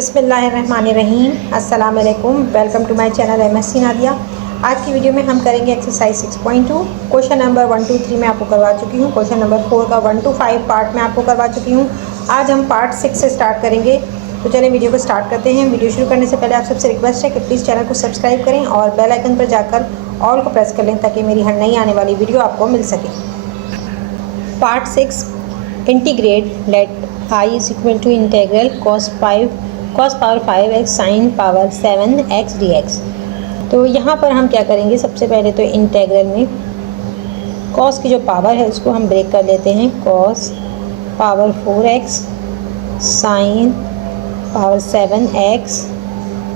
बिस्मिल्लाहिर्रहमानिर्रहीम। अस्सलाम वालेकुम। Welcome to my channel MSc Nadia. आज की वीडियो में हम करेंगे एक्सरसाइज 6.2। क्वेश्चन नंबर 1 2 3 मैं आपको करवा चुकी हूँ। क्वेश्चन नंबर 4 का 1 to 5 पार्ट में आपको करवा चुकी हूँ। आज हम पार्ट 6 से स्टार्ट करेंगे। तो चलिए वीडियो को स्टार्ट करते हैं। वीडियो शुरू करने से पहले आप सबसे रिक्वेस्ट है कि प्लीज़ चैनल को सब्सक्राइब करें और बेल आइकन पर जाकर ऑल को प्रेस कर लें ताकि मेरी हर नई आने वाली वीडियो आपको मिल सके। Part 6 integrate let I is equal to integral cos power 5x sin power 7x dx। तो यहाँ पर हम क्या करेंगे, सबसे पहले तो इंटेग्रल में cos की जो पावर है उसको हम ब्रेक कर लेते हैं। cos power 4x sin power 7x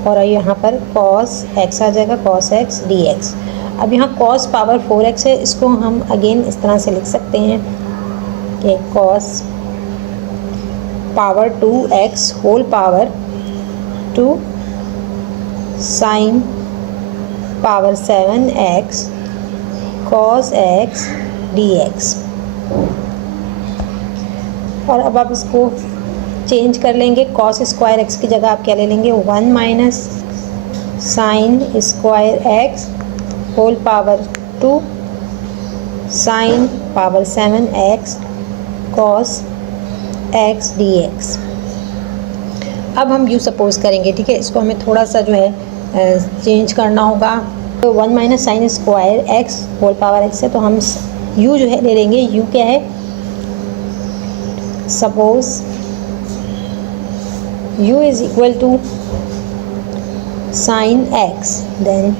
और यहाँ पर cos x आ जाएगा, cos x dx। अब यहाँ cos पावर 4x है, इसको हम अगेन इस तरह से लिख सकते हैं कि cos power 2x whole power 2 sin power 7x cos x dx। और अब आप इसको चेंज कर लेंगे। cos स्क्वायर x की जगह आप क्या ले लेंगे, 1 minus sine square x whole power 2 sin power 7x cos x dx। अब हम यू सपोज करेंगे, ठीक है। इसको हमें थोड़ा सा जो है चेंज करना होगा। तो 1 minus sine square x whole power x है, तो हम u जो है ले लेंगे। u क्या है, suppose u is equal to sine x, then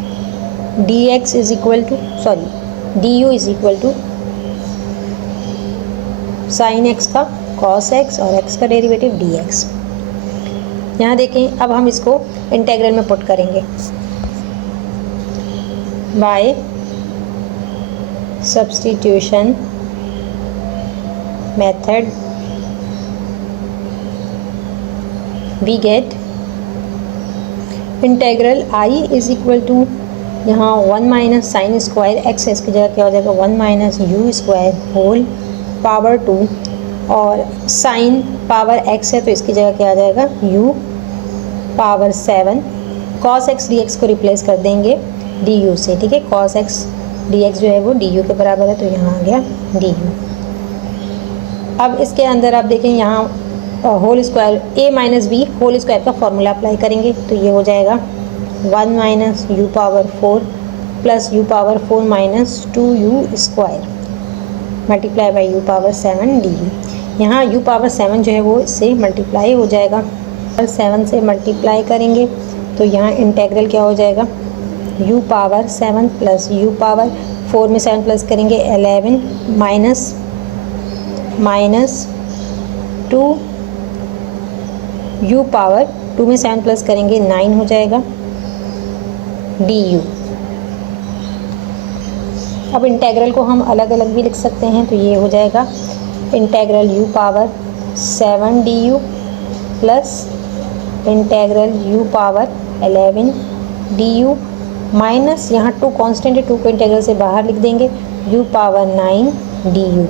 dx is equal to du is equal to sine x का cos x और x का डेरिवेटिव dx। यहाँ देखें, अब हम इसको इंटेग्रल में पुट करेंगे by substitution method. We get integral I is equal to यहाँ 1 माइनस साइन स्क्वायर x है, इसकी जगह क्या हो जाएगा, 1 minus u square whole power 2 और साइन पावर x है तो इसकी जगह क्या आ जाएगा, u पावर 7 cos x dx को रिप्लेस कर देंगे du से, ठीक है। cos x dx जो है वो du के बराबर है, तो यहाँ आ गया du। अब इसके अंदर आप देखें, यहाँ whole square a minus b whole square का फॉर्मूला अप्लाई करेंगे, तो ये हो जाएगा 1 minus u power 4 plus u power 4 minus 2u square multiply by u power 7 du। यहाँ u पावर 7 जो है वो इससे मल्टीप्लाई हो जाएगा, 7 से मल्टीप्लाई करेंगे तो यहाँ इंटेग्रल क्या हो जाएगा, u पावर 7 प्लस u पावर 4 में 7 प्लस करेंगे 11 माइनस 2 u पावर 2 में 7 प्लस करेंगे 9 हो जाएगा du। अब इंटेग्रल को हम अलग अलग भी लिख सकते हैं, तो ये हो जाएगा इंटेग्रल u पावर 7 du plus integral u power 11 du minus यहाँ 2 कांस्टेंट है, 2 को इंटेग्रल से बाहर लिख देंगे u पावर 9 du।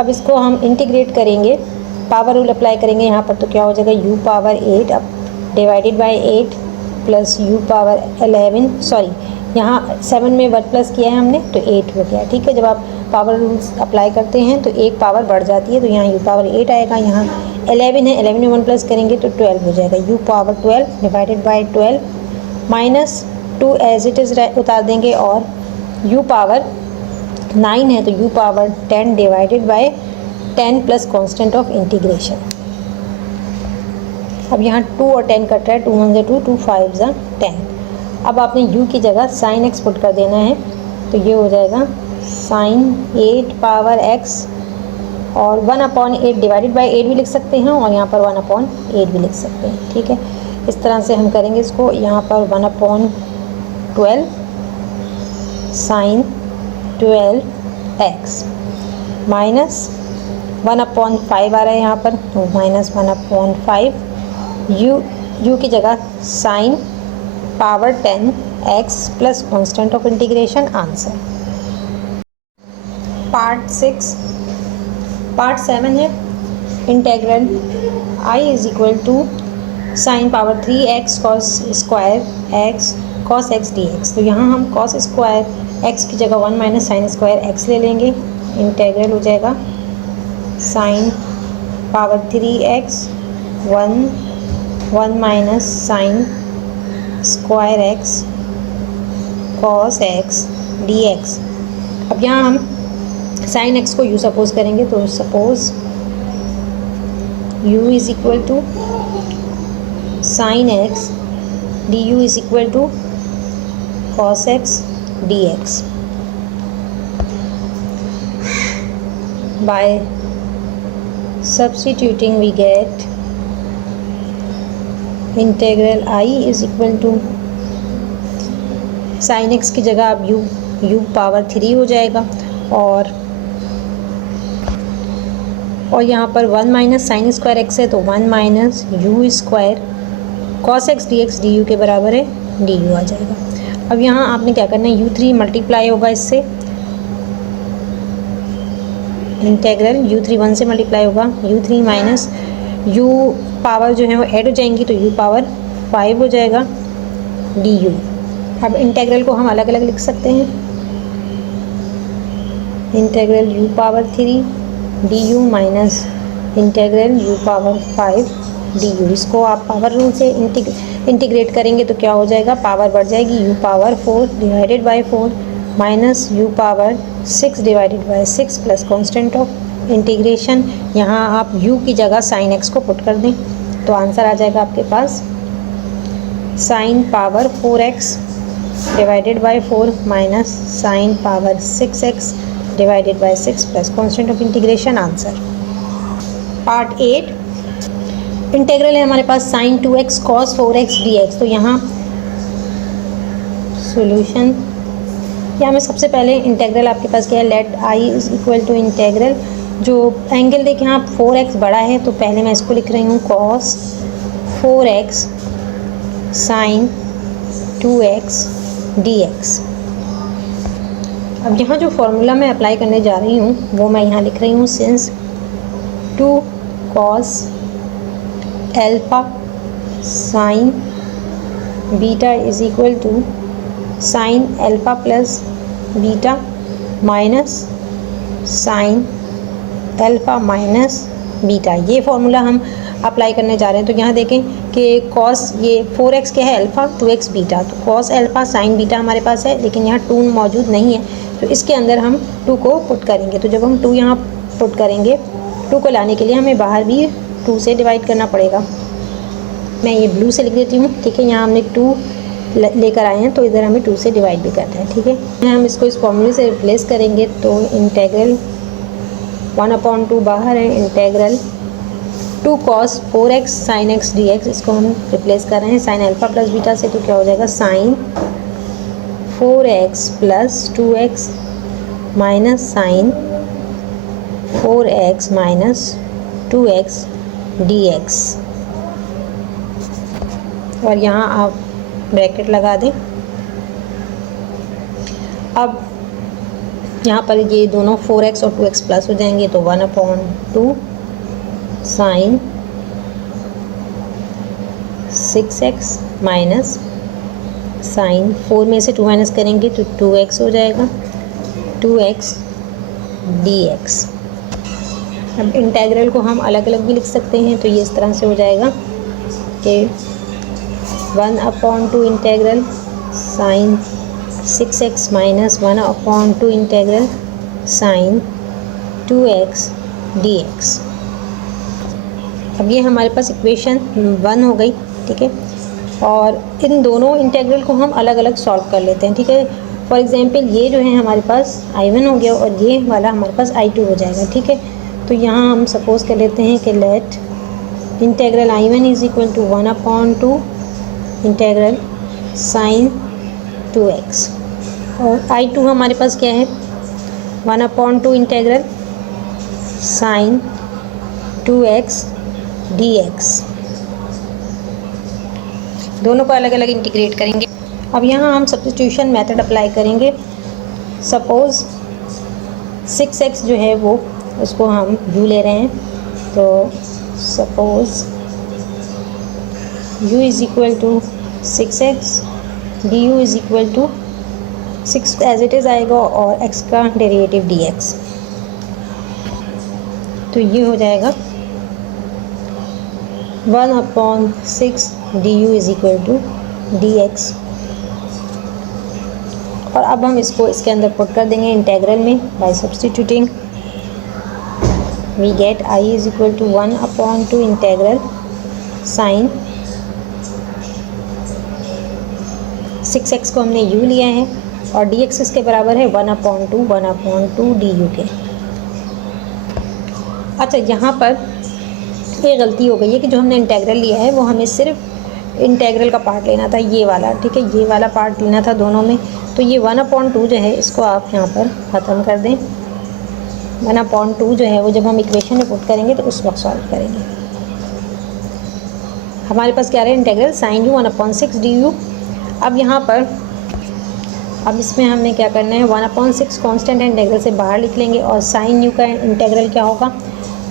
अब इसको हम इंटीग्रेट करेंगे, पावर रूल अप्लाई करेंगे यहाँ पर, तो क्या हो जाएगा u पावर 8 अब divided by 8 plus u power 11 यहाँ 7 में 1 प्लस किया है हमने तो 8 हो गया, ठीक है। जब आप पावर रूल्स अप्लाई करते हैं तो एक पावर बढ़ जाती है, तो यहाँ u पावर 8 आएगा। यहाँ 11 है, 11 में 1 प्लस करेंगे तो 12 हो जाएगा, u power 12 divided by 12 minus 2 as it is उतार देंगे और u पावर 9 है तो u power 10 divided by 10 plus constant of integration. अब यहाँ 2 और 10 कट रहा है, 2 1 2 2 5 10। अब आपने u की जगह साइन x पुट कर देना है, तो ये हो जाएगा साइन 8 पावर x और 1/8 डिवाइडेड बाई 8 भी लिख सकते हैं और यहाँ पर 1/8 भी लिख सकते हैं, ठीक है। इस तरह से हम करेंगे इसको। यहाँ पर 1/12 साइन 12x माइनस 1/5 आ रहा है यहाँ पर, तो माइनस 1/5 u की जगह sine power 10x plus constant of integration answer. Part 7 है integral I is equal to sine power 3x cos square x cos x dx। तो यहाँ हम कॉस स्क्वायर x की जगह 1 माइनस साइन स्क्वायर x ले लेंगे। इंटेग्रल हो जाएगा sine power 3x 1 minus sine square x cos x dx। अब यहाँ हम साइन x को u सपोज करेंगे, तो suppose u is equal to sine x du is equal to cos x dx। By substituting we get integral I is equal to sine x की जगह अब u power 3 हो जाएगा, और यहाँ पर 1 माइनस साइन स्क्वायर x है तो 1 minus u square cos x dx du के बराबर है du आ जाएगा। अब यहाँ आपने क्या करना है, u3 मल्टीप्लाई होगा इससे, इंटेग्रल u3 1 से मल्टीप्लाई होगा, u3 माइनस u पावर जो है वो ऐड हो जाएंगी तो u पावर 5 हो जाएगा du। अब इंटेग्रल को हम अलग अलग लिख सकते हैं, integral u power 3 du minus integral u power 5 du। इसको आप पावर रूल से इंटीग्रेट करेंगे तो क्या हो जाएगा, पावर बढ़ जाएगी, u power 4 divided by 4 minus u power 6 divided by 6 plus constant of integration. यहाँ आप u की जगह साइन x को पुट कर दें तो आंसर आ जाएगा आपके पास sine power 4x divided by 4 minus sine power 6x divided by 6 plus constant of integration. Answer part 8 integral है हमारे पास sign 2x cos 4x dx। तो यहाँ सॉल्यूशन, यहाँ में सबसे पहले इंटेग्रल आपके पास क्या है, let I is equal to integral, जो एंगल देखें आप 4x बड़ा है तो पहले मैं इसको लिख रही हूँ cos 4x sign 2x dx। अब यहाँ जो फॉर्मूला मैं अप्लाई करने जा रही हूँ वो मैं यहाँ लिख रही हूँ, since 2 cos alpha sine beta is equal to sine alpha plus beta minus sine alpha minus beta. ये फॉर्मूला हम अप्लाई करने जा रहे हैं। तो यहाँ देखें कि कॉस ये 4x क्या है, अल्फ़ा 2x बीटा, तो कॉस अल्फ़ा साइन बीटा हमारे पास है, लेकिन यहाँ 2 मौजूद नहीं है तो इसके अंदर हम 2 को पुट करेंगे। तो जब हम 2 यहाँ पुट करेंगे, 2 को लाने के लिए हमें बाहर भी 2 से डिवाइड करना पड़ेगा। मैं ये ब्लू से लिख देती हूँ, ठीक है। यहाँ हमने 2 लेकर आए हैं तो इधर हमें 2 से डिवाइड भी करना है, ठीक है। हम इसको इस फॉर्मूले से रिप्लेस करेंगे तो इंटेग्रल 1/2 बाहर है, integral 2 cos 4x sine x dx, इसको हम रिप्लेस कर रहे हैं साइन अल्फ़ा प्लस बीटा से, तो क्या हो जाएगा sine 4x plus 2x minus sine 4x minus 2x dx। और यहाँ आप ब्रैकेट लगा दें। अब यहाँ पर ये दोनों 4x और 2x प्लस हो जाएंगे तो 1/2 साइन 6x माइनस साइन 4 में से 2 माइनस करेंगे तो 2x हो जाएगा 2x dx। अब इंटेग्रल को हम अलग अलग भी लिख सकते हैं, तो ये इस तरह से हो जाएगा कि 1/2 integral sine 6x minus 1/2 integral sine 2x dx। अब ये हमारे पास इक्वेशन 1 हो गई, ठीक है। और इन दोनों इंटेग्रल को हम अलग अलग सॉल्व कर लेते हैं, ठीक है। फॉर एग्जांपल ये जो है हमारे पास I1 हो गया और ये वाला हमारे पास I2 हो जाएगा, ठीक है। तो यहाँ हम सपोज़ कर लेते हैं कि let integral I1 is equal to 1/2 integral sine 2x, और I2 हमारे पास क्या है 1/2 इंटेग्रल साइन 2x dx। दोनों को अलग अलग इंटीग्रेट करेंगे। अब यहाँ हम सब्स्टिट्यूशन मेथड अप्लाई करेंगे। सपोज़ 6x जो है वो उसको हम u ले रहे हैं, तो suppose u is equal to 6x, du is equal to 6 as it is आएगा और x का डेरिवेटिव dx। तो ये हो जाएगा 1/6 du is equal to dx। और अब हम इसको इसके अंदर पुट कर देंगे इंटेग्रल में by substituting. We get I is equal to 1/2 integral sine 6x को हमने u लिया है और dx इसके बराबर है 1/2 du के। अच्छा, यहाँ पर ये गलती हो गई है कि जो हमने इंटेग्रल लिया है वो हमें सिर्फ इंटेग्रल का पार्ट लेना था, ये वाला, ठीक है, ये वाला पार्ट लेना था दोनों में। तो ये 1/2 जो है इसको आप यहाँ पर ख़त्म कर दें। 1/2 जो है वो जब हम इक्वेशन में पुट करेंगे तो उस वक्त सॉल्व करेंगे। हमारे पास क्या रहा है, इंटेग्रल साइन u 1/6 du। अब यहाँ पर अब इसमें हमें क्या करना है, 1/6 कांस्टेंट है, इंटेग्रल से बाहर लिख लेंगे और साइन u का इंटेग्रल क्या होगा,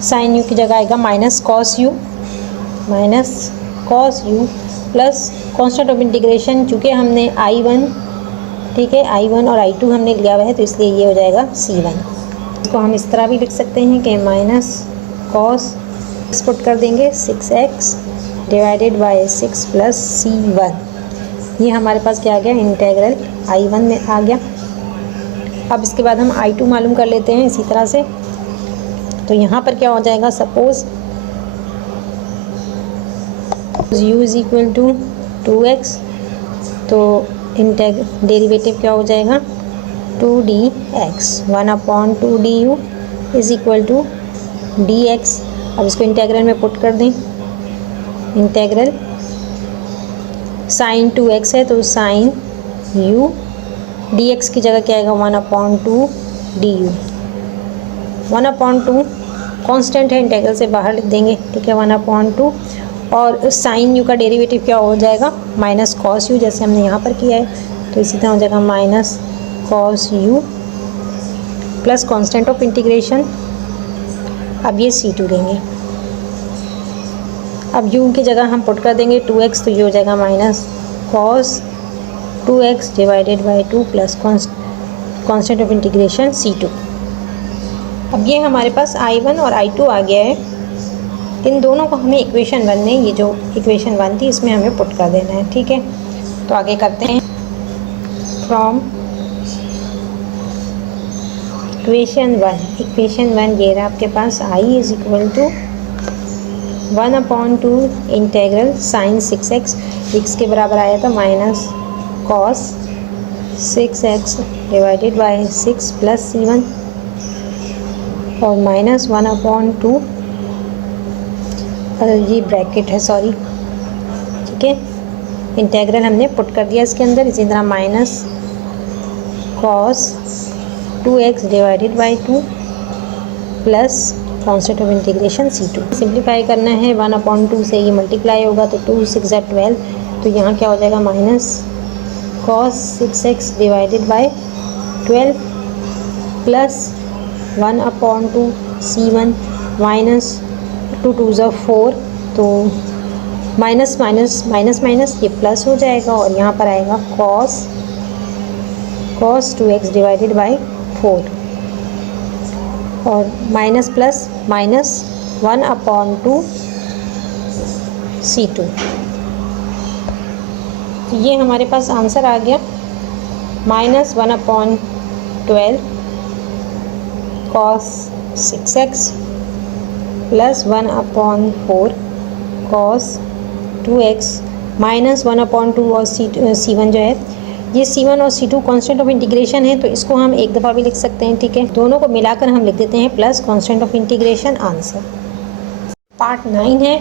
साइन u की जगह आएगा minus cos u plus constant of integration. चूँकि हमने I1, ठीक है, I1 और I2 हमने लिया हुआ है तो इसलिए ये हो जाएगा C1। इसको हम इस तरह भी लिख सकते हैं कि माइनस कॉस पुट कर देंगे 6x divided by 6 plus C1। ये हमारे पास क्या आ गया, इंटेग्रल I1 में आ गया। अब इसके बाद हम I2 मालूम कर लेते हैं इसी तरह से। तो यहाँ पर क्या हो जाएगा, suppose u is equal to 2x, तो डेरिवेटिव क्या हो जाएगा 2dx, 1/2 du is equal to dx। अब इसको इंटेग्रल में पुट कर दें। इंटेग्रल साइन 2x है तो साइन u, dx की जगह क्या आएगा 1/2 du। 1/2 कांस्टेंट है, इंटेग्रल से बाहर लिख देंगे, ठीक है, 1/2 और साइन u का डेरिवेटिव क्या हो जाएगा माइनस कॉस u, जैसे हमने यहाँ पर किया है। तो इसी तरह हो जाएगा minus cos u plus constant of integration. अब ये C2 लेंगे। अब u की जगह हम पुट कर देंगे 2x, तो ये हो जाएगा minus cos 2x divided by 2 plus constant of integration C2। अब ये हमारे पास I1 और I2 आ गया है। इन दोनों को हमें इक्वेशन 1 में, ये जो इक्वेशन 1 थी इसमें हमें पुट कर देना है, ठीक है। तो आगे करते हैं। फ्रॉम इक्वेशन 1 ये रहा आपके पास, I is equal to 1/2 integral sine 6x, x के बराबर आया था minus cos 6x divided by 6 plus C1 और माइनस 1/2, ये ब्रैकेट है, सॉरी, ठीक है। इंटेग्रल हमने पुट कर दिया इसके अंदर। इसी तरह minus cos 2x divided by 2 plus constant of integration C2। Simplify करना है, 1/2 से ये मल्टीप्लाई होगा तो 2 6 12, तो यहाँ क्या हो जाएगा minus cos 6x divided by 12 plus 1/2 C1 minus 2 2 4, तो माइनस माइनस माइनस माइनस ये प्लस हो जाएगा और यहाँ पर आएगा कॉस 2x डिवाइडेड बाई 4 और माइनस प्लस माइनस 1/2 C2। तो ये हमारे पास आंसर आ गया minus 1/12 cos 6x plus 1/4 cos 2x minus 1/2 और C1 जो है, ये C1 और C2 कांस्टेंट ऑफ इंटीग्रेशन है तो इसको हम एक दफ़ा भी लिख सकते हैं, ठीक है। दोनों को मिलाकर हम लिख देते हैं plus constant of integration answer. Part 9 है,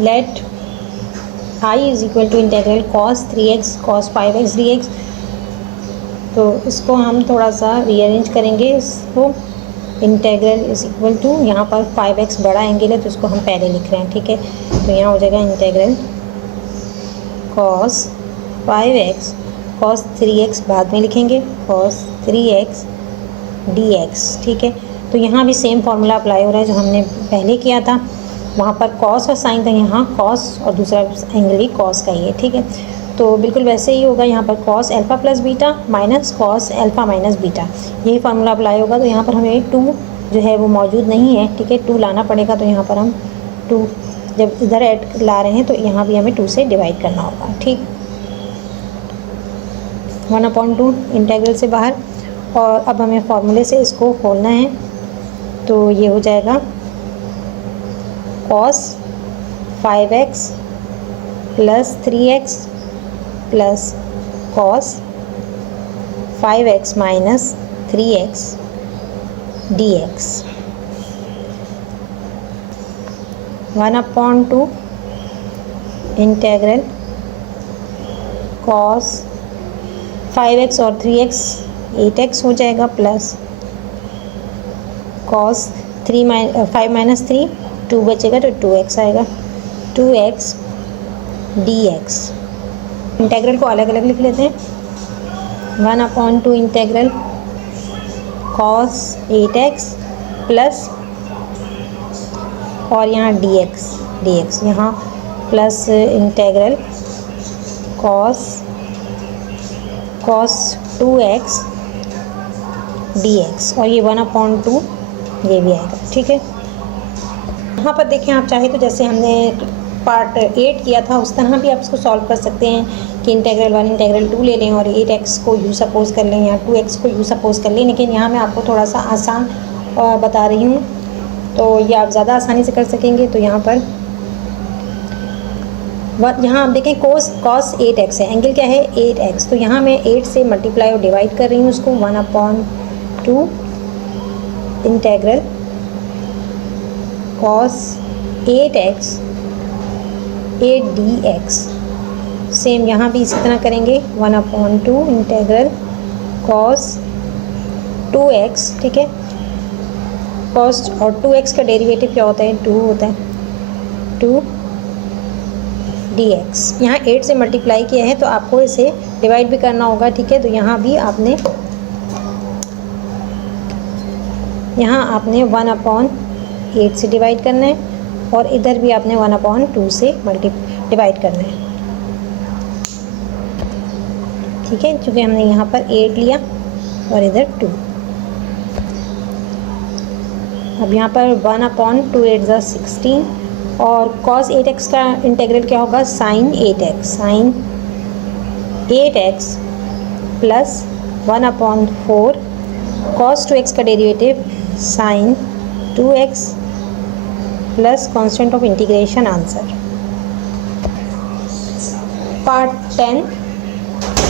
let I is equal to integral cos 3x cos 5x dx। तो इसको हम थोड़ा सा रीअरेंज करेंगे। इसको इंटेग्रल इज़ इक्वल टू, यहाँ पर 5x बड़ा एंगल है तो इसको हम पहले लिख रहे हैं, ठीक है। तो यहाँ हो जाएगा integral cos 5x cos 3x बाद में लिखेंगे, कॉस 3x dx, ठीक है। तो यहाँ भी सेम फार्मूला अप्लाई हो रहा है जो हमने पहले किया था। वहाँ पर कॉस और साइन का, यहाँ कॉस और दूसरा एंगल भी कॉस का ही है, ठीक है। तो बिल्कुल वैसे ही होगा यहाँ पर cos alpha plus beta minus cos alpha minus beta, यही फार्मूला अप्लाई होगा। तो यहाँ पर हमें 2 जो है वो मौजूद नहीं है, ठीक है, 2 लाना पड़ेगा। तो यहाँ पर हम 2 जब इधर ऐड ला रहे हैं तो यहाँ भी हमें 2 से डिवाइड करना होगा, ठीक। 1/2 इंटीग्रल से बाहर, और अब हमें फॉर्मूले से इसको खोलना है। तो ये हो जाएगा cos 5x plus 3x plus cos 5x minus 3x dx। 1/2 integral cos 5x और 3x 8x हो जाएगा, प्लस cos 5 माइनस 3 2 बचेगा तो 2x आएगा, 2x dx। इंटीग्रल को अलग अलग लिख लेते हैं। 1/2 इंटीग्रल cos 8x प्लस, और यहाँ dx यहाँ plus integral cos 2x dx, और ये 1/2 ये भी आएगा, ठीक है। यहाँ पर देखें, आप चाहे तो जैसे हमने पार्ट 8 किया था उस तरह भी आप इसको सॉल्व कर सकते हैं कि इंटीग्रल 1 इंटीग्रल 2 ले लें और 8x को यू सपोज कर लें या 2x को यू सपोज कर लें। लेकिन यहाँ मैं आपको थोड़ा सा आसान बता रही हूँ, तो ये आप ज़्यादा आसानी से कर सकेंगे। तो यहाँ पर यहाँ आप देखें cos 8x है, एंगल क्या है 8x, तो यहाँ मैं 8 से मल्टीप्लाई और डिवाइड कर रही हूँ उसको। 1/2 integral cos 8x 8 dx। Same यहाँ भी इसी तरह करेंगे। 1/2 इंटीग्रल cos 2x, ठीक है, cos और 2x का डेरिवेटिव क्या होता है 2 होता है, 2 dx। यहाँ 8 से मल्टीप्लाई किया है तो आपको इसे डिवाइड भी करना होगा, ठीक है। तो यहाँ भी आपने 1/8 से डिवाइड करना है और इधर भी आपने 1/2 से डिवाइड करना है, ठीक है, क्योंकि हमने यहाँ पर 8 लिया और इधर 2। अब यहाँ पर 1/2 8 = 16, और cos 8x का इंटीग्रल क्या होगा sin 8x plus 1/4 cos 2x का derivative sin 2x plus constant of integration answer. Part 10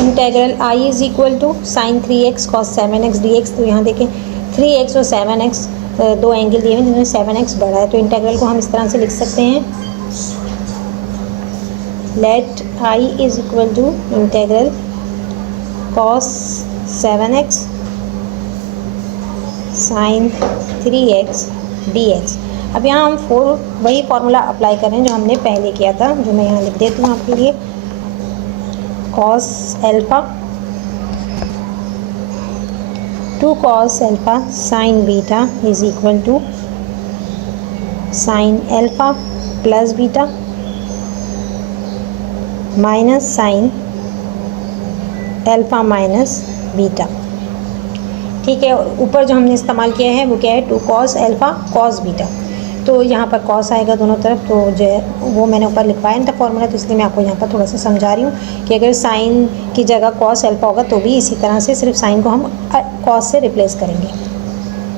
integral I = sin 3x cos 7x dx। तो यहाँ देखें 3x और 7x दो एंगल दिए हैं जिनमें 7x बड़ा है, तो इंटीग्रल को हम इस तरह से लिख सकते हैं। Let I = integral cos 7x sin 3x dx। अब यहाँ हम वही फार्मूला अप्लाई करें जो हमने पहले किया था, जो मैं यहाँ लिख देती हूँ आपके लिए। cos alpha 2 cos alpha sin beta = sin alpha plus beta minus sin alpha minus beta, ठीक है। ऊपर जो हमने इस्तेमाल किया है वो क्या है 2 cos अल्फ़ा cos बीटा। तो यहाँ पर cos आएगा दोनों तरफ, तो जो है वो मैंने ऊपर लिखवाया था फॉर्मूला, तो इसलिए मैं आपको यहाँ पर थोड़ा सा समझा रही हूँ कि अगर साइन की जगह cos अल्फ़ा होगा तो भी इसी तरह से सिर्फ साइन को हम cos से रिप्लेस करेंगे।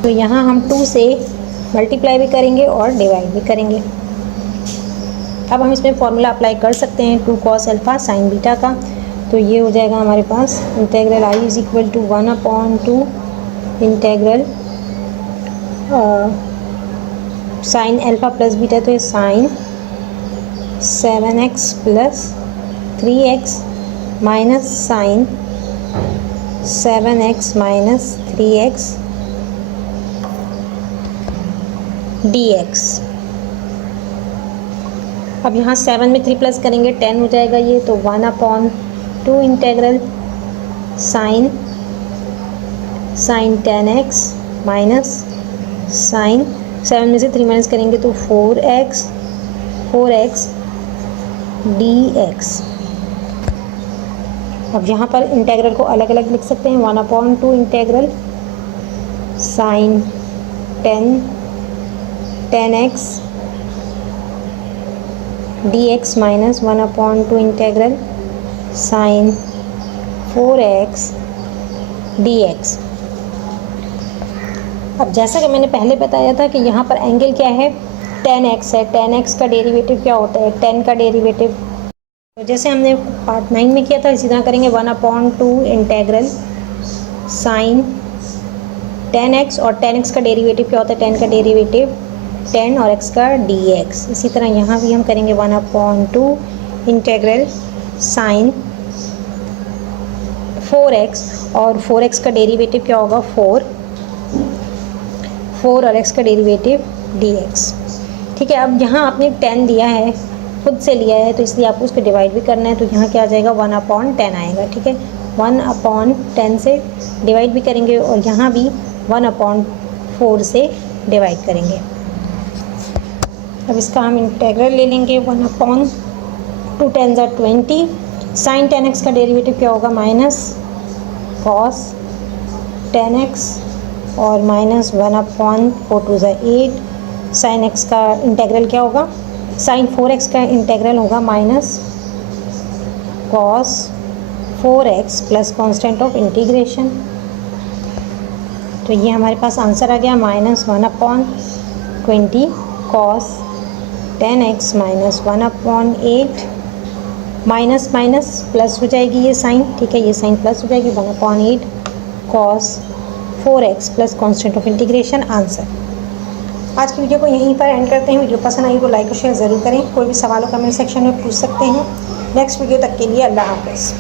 तो यहाँ हम 2 से मल्टीप्लाई भी करेंगे और डिवाइड भी करेंगे। अब हम इसमें फॉर्मूला अप्लाई कर सकते हैं 2 cos अल्फ़ा sin बीटा का। तो ये हो जाएगा हमारे पास integral I = 1/2 integral sin alpha plus beta, तो ये sin 7x plus 3x minus sin 7x minus 3x dx। अब यहाँ 7 में 3 प्लस करेंगे 10 हो जाएगा ये, तो 1/2 integral sin 10x minus sin 7 में से 3 माइनस करेंगे तो 4x 4x dx। अब यहाँ पर इंटेग्रल को अलग अलग लिख सकते हैं। 1/2 integral sine 10x dx minus 1/2 integral sine 4x dx। अब जैसा कि मैंने पहले बताया था कि यहाँ पर एंगल क्या है, 10x है। 10x का डेरिवेटिव क्या होता है, 10 का डेरिवेटिव। तो जैसे हमने पार्ट 9 में किया था इसी तरह करेंगे। 1/2 इंटेग्रल साइन 10x, और 10x का डेरिवेटिव क्या होता है, 10 का डेरिवेटिव 10 और x का dx। इसी तरह यहाँ भी हम करेंगे 1/2 इंटेग्रल साइन 4x, और 4x का डेरिवेटिव क्या होगा, 4 और x का डेरिवेटिव dx। ठीक है। अब यहाँ आपने 10 दिया है, खुद से लिया है, तो इसलिए आपको उसको डिवाइड भी करना है। तो यहाँ क्या आ जाएगा, 1/10 आएगा। ठीक है, 1/10 से डिवाइड भी करेंगे, और यहाँ भी 1/4 से डिवाइड करेंगे। अब इसका हम इंटेग्रल ले लेंगे। 1/2 10 = 20। साइन 10x का डेरिवेटिव क्या होगा, माइनस कॉस 10x, और माइनस 1/4 2 = 8। साइन x का इंटेग्रल क्या होगा, साइन 4x का इंटेग्रल होगा minus cos 4x plus constant of integration. तो ये हमारे पास आंसर आ गया, minus 1/20 cos 10x minus 1/8। Minus minus plus हो जाएगी ये साइन। ठीक है, ये साइन प्लस हो जाएगी, 1/8 cos 4x plus constant of integration. Answer. आज की वीडियो को यहीं पर एंड करते हैं। वीडियो पसंद आई तो लाइक और शेयर ज़रूर करें। कोई भी सवाल हो कमेंट सेक्शन में पूछ सकते हैं। नेक्स्ट वीडियो तक के लिए अल्लाह हाफ़िज़।